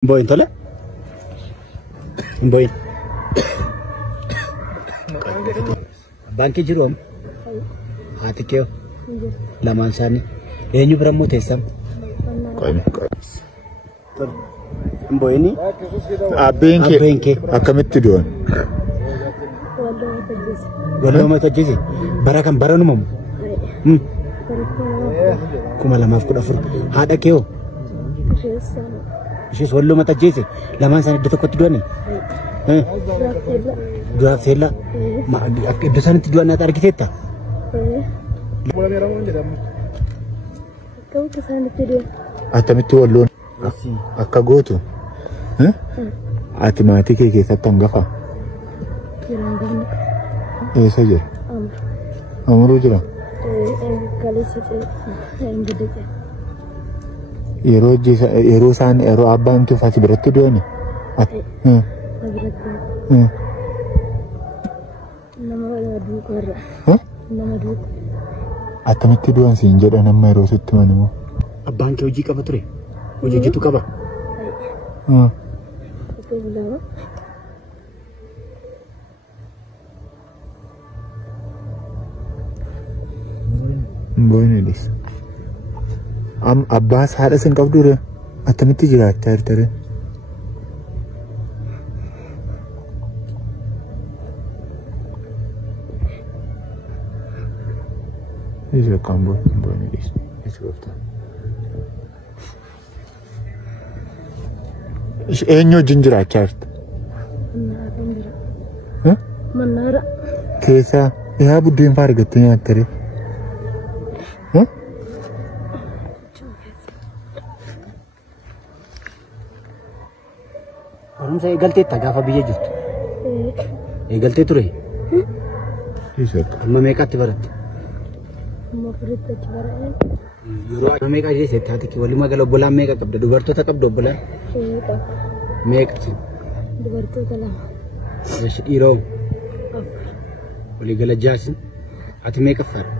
Boy tole. Boy. Banki jirum. Hati kyo. Laman sani. Enyu beramu tesam. Boy ni. Abenke. Akamitti duan. Walau mata jisi. Barakan baranu mum. Kuma lama aku dafur. Hada kyo. Ishis wallo mata jese laman sana dito kot duani dua sela ma dito sana ti duana ta arkitekta kau ke sana ti dia atamitti wallo akka goto ati mati ke keessatti hangafa saja amru jira Yeroo san yeroo abbaan tuffati biratti du'ani. Attamitti du'an siin jedhan amma yeroo sitti manimoo. Abbaan kee hojii qaba ture. Hojii jitu qaba. Boyne dis. Abbas haadha sin qabdu dha attamitti jiraachaa jirtare isa kan boyne dis isa gofta eenyu wajjin jiraachaa jirta Manara keessa yaa buddeen faa argattee nyaattare Saya egalte tagafa biyya jirtu. Egalte ture. Amma meeqatti baratte? Amma furitti barate. Yeroo amma meeqa jesse taate ki waluma gala obbolaan meeqa qabda dubartoota qabda obbolaan? Meeqa? Dubartoota lama. Ashi dhiiroo. Walii gala jaasin. Ati meeqa faara?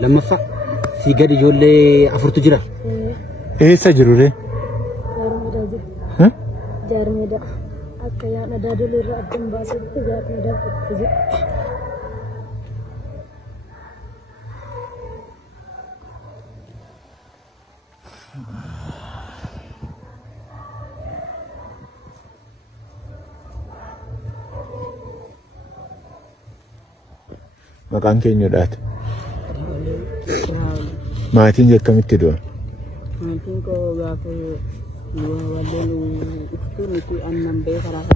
Lammaffaa. Si gadi ijoollee afurtu jira. Eessa jiru ree? Jarmeda akka yaada daadol irraa addan baasetti jarmeda fakkii maqaan keenyadhaati. Maatiin akkamitti du'a? Maatiin koo gaafa walloolu iftuu nuti annan bee karaa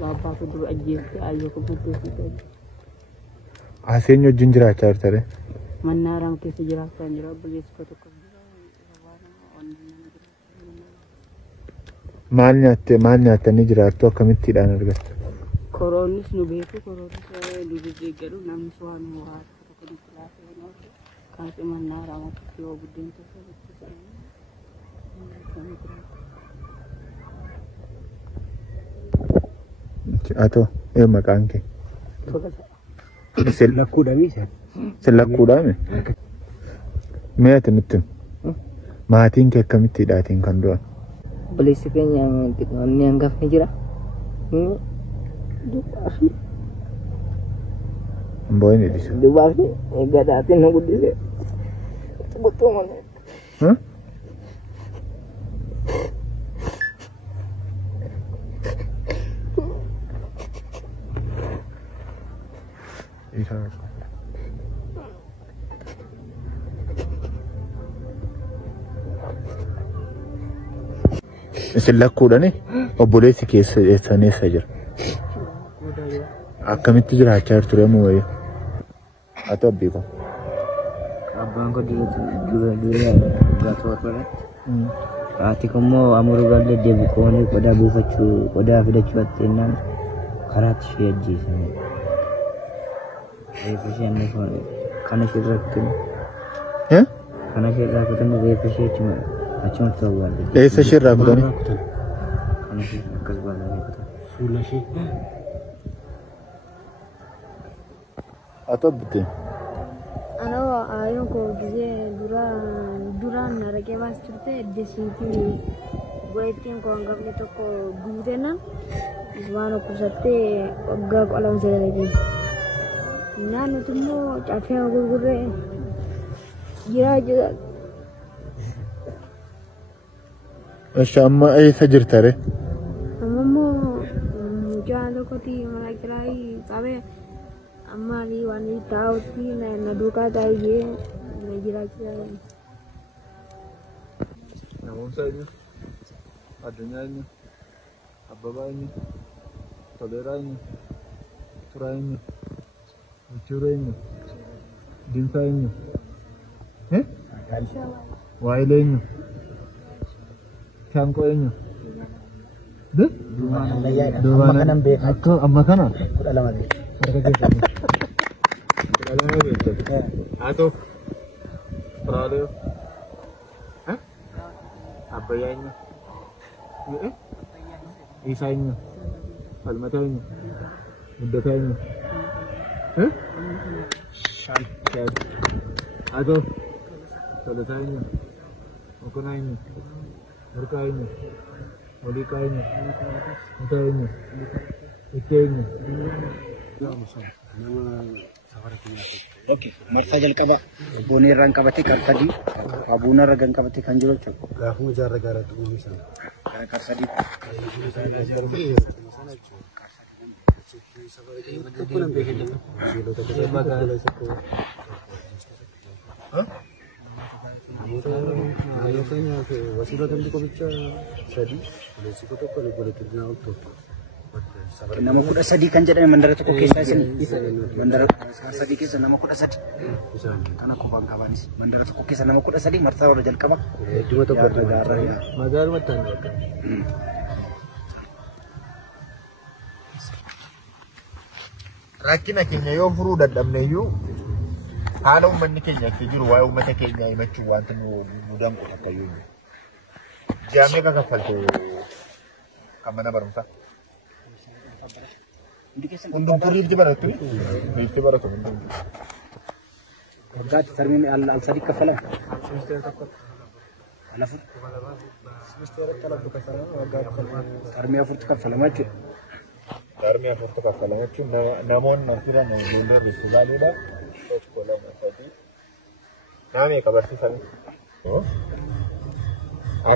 baabaa ko dur ajjeetti ayyoo ko buddoofi ta'e. Aseen wajjin jiraachaa jirtare? Mannaaraan keessa jiraachaa jira obboleessi ko tokko maal nyaattanii jiraattu akkamittiidhaan argattu? Koroonis nu beeku koroonis nu deeggaru namni waan waa tokko nutti laafee kaasee mannaaraan ofitti yoo buddeen tokko Atau maqaan kee? Lakkuudhaami isa. Lakkuudhaami? Mee ati nutti maatiin kee akkamittiidhaatiin kan du'an? Obboleessi keenya inni hangafni jira. Boyne dis. Dubaafi gadaatiin nu guddise. Guutuu malee. Isin lakkuudhani obboleessi keessa eessa jira? Akkamitti jiraachaa jirtu reemu wayii? Haa ta'u beeku. Abbaan koo dura gaatoo ture. Haati kommoo amuru galee deebi koonii qodaa buufachuu qodaa fidachuu batteenaan karaatti ishee ajjeesanii. Reeffa ishee inni kana ishee irratti kana ishee irraa kutanii reeffa ishee achumatti awwaalle. Eessa ishee irraa kutanii? Kana ishee akkas baala kutan. Fuula ishee. Haa ta'u bitte. Ana ayonko gize dura duraan araqee baas turte desiitii goeettiin koo hangafni tokko guutena waan okkusattee waggaa qolam seeragee naannuti immoo caffee gurgurree jiraa jira. Amma eessa jirta re? Amma immoo mucaa tokkotti mana kiraayii qabee ammaanii waan taa'utti na duukaa taa'ee na jiraachaa jiran. Namoota eenyu? Addunyaa eenyu? Abbabaa eenyu? Toleeraa eenyu? Turaa eenyu? Michuura eenyu? Dinsaa eenyu? Waayilee eenyu? Shaanqoo eenyu? Duubaana akka amma kana? Kudha lama beeku. Harka keessatti. Kudha lama beektu. Haa ta'u. Turaalee. Abbayyaa eenyu? Isaa eenyu? Falmataa eenyu? Muddataa eenyu? Shan. Haa ta'u. Tolataa eenyu? Okonaa eenyu? Murkaa eenyu? Oliiqaa eenyu? Mutaa eenyu? Itti eenyu? Oke, marsaa jalqaba boonee irraan qabatee qarsadii abuuna irra gan qabatee kan jiru jechuudha. Gaafuma jaarra gaaraatti uumame sana. Gara qarsadii. Nama kudha sadii kan jedhame mandara tokko keessaa isin mandara sadii keessa nama kudha sadii kana kophaan qabaanis mandara tokko keessa nama kudha sadii marsaa warra jalqaba Duma tokko Magaaluma ta'an. Rakkina keenya yoo furuu dadhabneeyyuu haala uummanni keenya itti jiru waa'ee uummata keenya himachuun wanti nu danqu takkayyuu. Jaamee kan kaffalte kan mana barumsaa. Hundumtuu riifti baratu. Riifti baratu hundumtuu. waggaatti sarmiin al sadii kaffalama. Alafu sarmii afurtu kaffalama jechuudha. Sarmii afurtu kaffalama jechuun namoonni asirra ijoollee biskulaaliidha. Naamee qabarsiisan.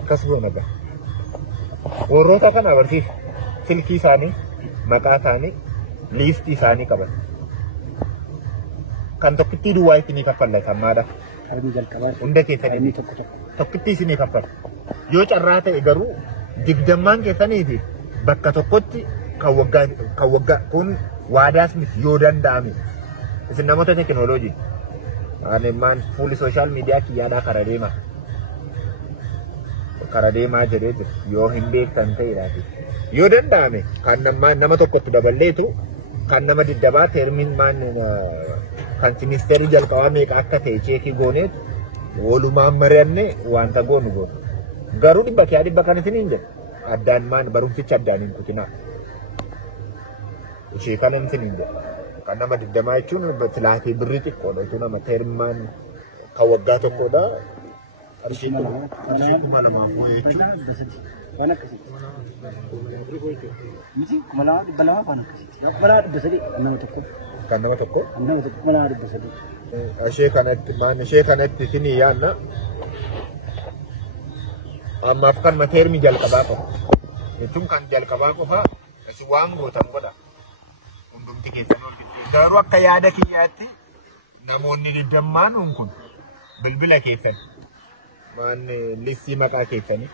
Akkas goona ga'a. Warroota kana agarsiisa. Silkii isaanii, maqaa isaanii, liistii isaanii qaban. Kan tokkittii duwwaa isinii kaffalla sammaadha. Sarmii jalqabaa Hunda keessanii inni tokko tokko. tokkittii isinii kaffalla. Yoo carraa ta'e garuu digdammaan keessanii fi bakka tokkotti kan waggaa kun waadaas miti yoo danda'ame. Isin namoota teekinooloojii. Maan fuulli sooshaal miidiyaa kiyyaadhaa kara deema. Kara deemaa jedhee jiru yoo hin beektan ta'edhaati. Yoo danda'ame kan nama tokkotti daballeetu kan nama diddabaa teermiin kan ministeerri jalqabaa meeqa akka ta'e cheekii gooneetu walumaan mari'anne wanta goonu goonu. Garuu dhibba kan isiniin jedhu addaan barumsicha addaan hin kutinaa. Ishee kana isiniin jedhu. Kan nama diddamaa jechuun silaafii birrii xiqqoodha jechuun nama teermaan kan waggaa tokkodha. Qarshii 2,000 jechuun. Waan akkasitti. Miti malaa dhibba lama waan akkasitti. Malaa dhibba sadii nama tokko. Kan nama tokko. Kan nama tokko malaa dhibba sadii. Ishee kanatti isinii yaadna. Ammaaf kan teermii jalqabaa qofa. Jechuun kan jalqabaa qofa isin waan gootan godha. Hundumti keessan ol jechuudha. Garuu akka yaada kiyyaatti namoonni digdammaan kun bilbila keessan listii maqaa keessanii.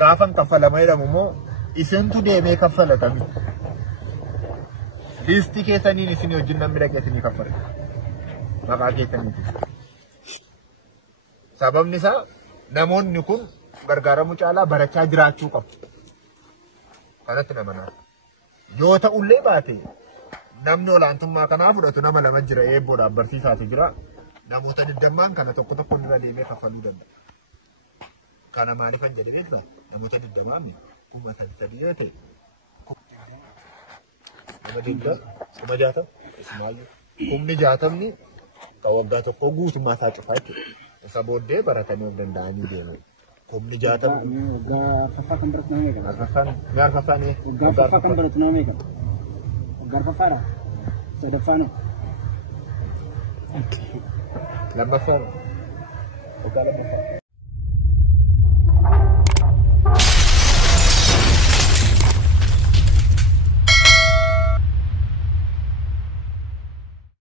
Gaafan kaffalama jedhamu immoo isintu deemee kaffalatami. Listii keessaniin isin wajjin namni dhaqee isinii kaffala. Maqaa keessaniiti. Sababni isaa namoonni kun gargaaramuu caalaa barachaa jiraachuu qabu. Kanatti nama naaf. Yoo ta'ullee baate namni olaantummaa kanaa fudhatu nama lama jira eebboodhaaf barsiisaatu jira. Namoota digdammaan kana tokko irra deemee kaffaluu danda'a. Kana maaliifan jedhe beektaa? Namoota digdammaan 3,000 yoo ta'e. Nama 60 ismaayyuu. 60 Kawaggaa tokko guutummaa isaa cufaa jechuudha. Isa booddee baratanii of danda'anii deemu. Kumni jaatamu. Waggaa arfaffaa kan baratu nama meeqa? Arfaffaan waggaa arfaffaa kan baratu nama meeqa? Waggaa arfaffaadha? Sadaffaanoo? lammaffaan. Waggaa lammaffaa.